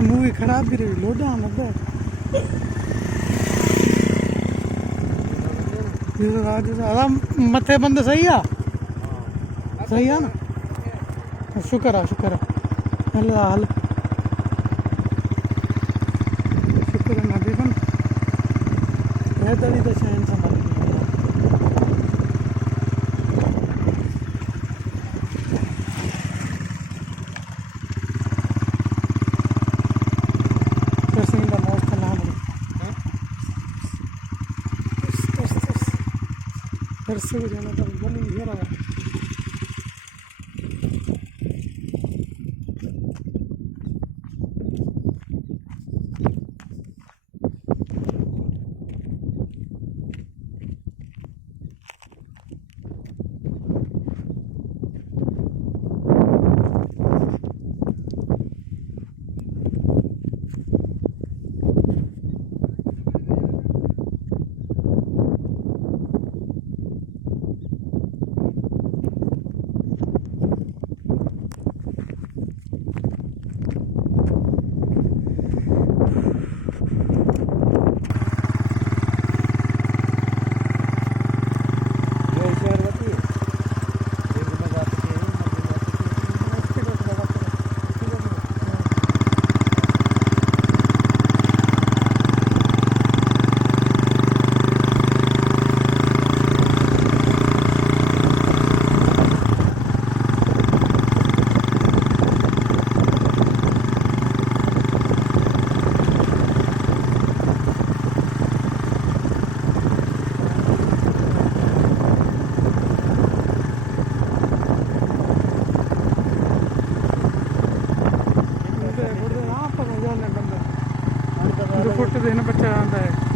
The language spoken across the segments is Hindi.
मूवी खराब भी रही लोडा मतलब मथे बंद सही है ना शुक्र है हल शुक्र है नबी बन दड़ी तो शहन संभाल से जाना था बनी घेरा फुट देना बच्चा आता है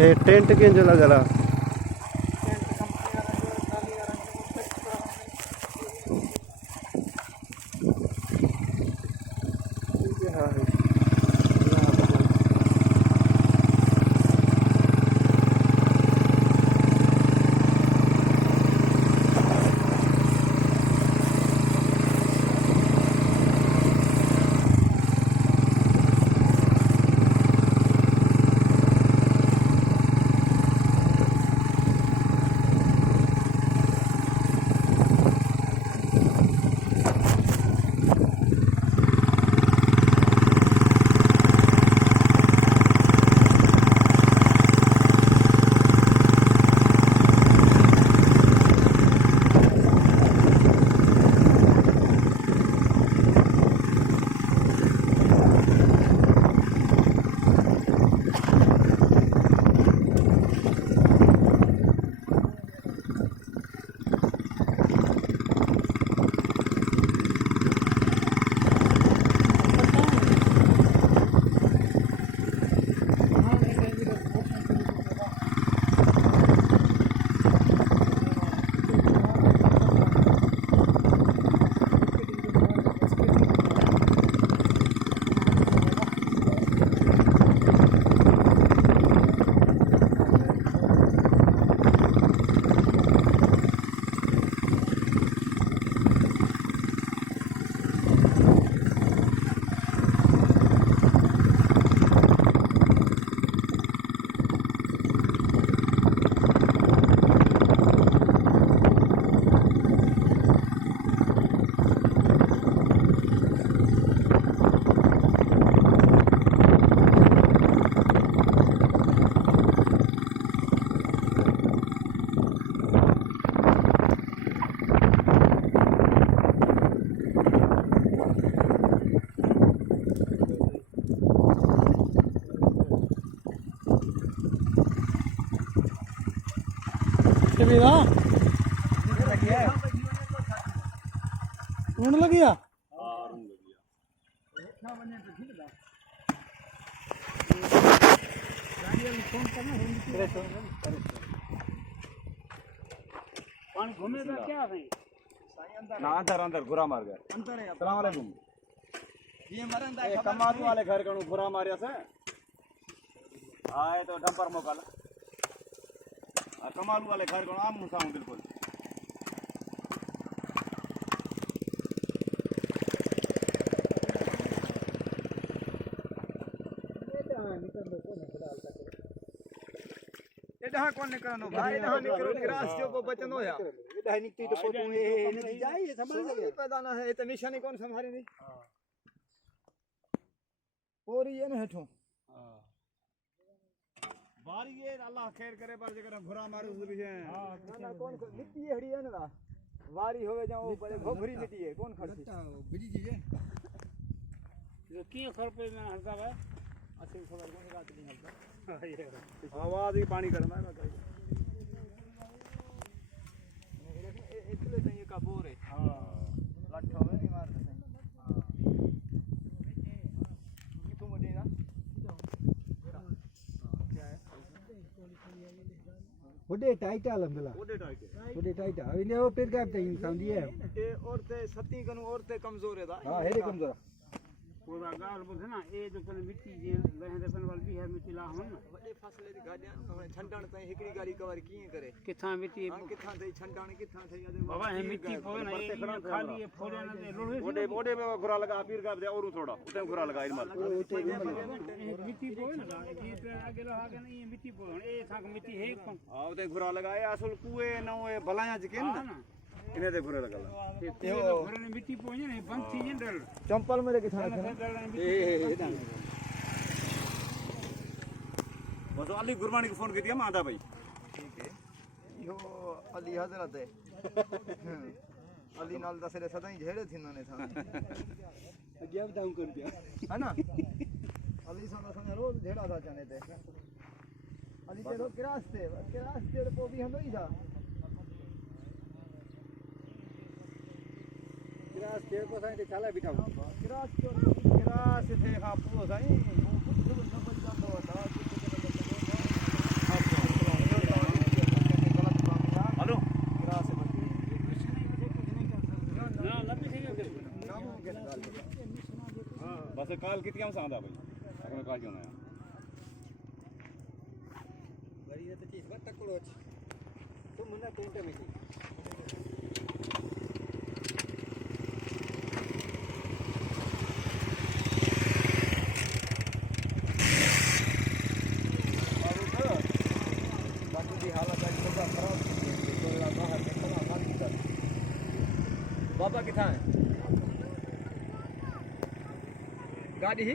ये टेंट के जो लगा रहा बेदा कौन लग गया पानी घूमेगा क्या है ना अंदर घुरा मार गया सलाम वालेकुम ये मरंदा है कमातू वाले घर कणु घुरा मारिया से आए तो डंपर मोकल कमालू वाले घर कणु आम मुसाऊं बिल्कुल एडा कौन निकलनो भाई एडा निकलो ग्रास जो को बचनो या एडा निकती तो पोतू ए नहीं जाए ये संभाल ले पैदा ना है तो निशानी कौन संभाले नहीं पूरी ये न हेठो बारी ये अल्लाह खैर करे पर जकर भुरा मारू भी है हां ना कौन मिट्टी हड़ी है ना वारी होवे जाओ बड़े घोघरी मिट्टी है कौन खड़ती बिजी जी है जो की खरपे में हरदा है अच्छे खबर कौन रात नहीं हलता आवाज ही पानी करना है कहीं इतने चाहिए का बोर है हां लठ होवे नहीं मारते हैं हां कितो मोटे ना क्या है ओडे टाइट अलहमदुलिल्लाह ओडे टाइट अभी वो पेट का चाहिए समझी है ये औरतें सती कनु औरतें कमजोर है दा हां हेरे कमजोर पूरा गाल बोल है ना ए जो कने मिट्टी जे लहंदे सन वाल भी है मिट्टी ला हन वडे फासले दी गाडियां छंडण ताई हिकड़ी गाड़ी कवर किए करे किथा मिट्टी हां किथा थई छंडण किथा थई बाबा है मिट्टी पोए ना ये खाली ये फोड़े ना दे लोड़े ओडे ओडे में घुरा लगा पीर का दे और थोड़ा उते घुरा लगा इनमल मिट्टी पोए ना ये पे आगे लो आगे नहीं मिट्टी पोए ए था मिट्टी है कौन हां उते घुरा लगाए असल कुए न ओए भलाया जके ना इने ते घुरा लगा ये घरे ने मिट्टी पोए ना बंद थी डल चंपल मेरे किथा रखना ए बस अली गुरबानी को फोन किया मादा भाई ठीक है यो अली हजरत है अली नाल दसरे सदाई झेड़े थिनो ने था गया बताऊं कर दिया है ना अली साला संग रोज झेड़ा था जाने ते अली ते रोज क्रास ते पो भी हम ही था क्रास देर को साइड चला बिठाओ क्रास थे हां पूरो साई वो कुछ न बच जातो था हेलो क्रास ना लंबी से बस काल कितनी हम सांदा भाई अपने काल क्यों ना बड़ी तो चीज मत तकड़ो तुम मना टेंट में थी बाबा किथा है गाड़ी ही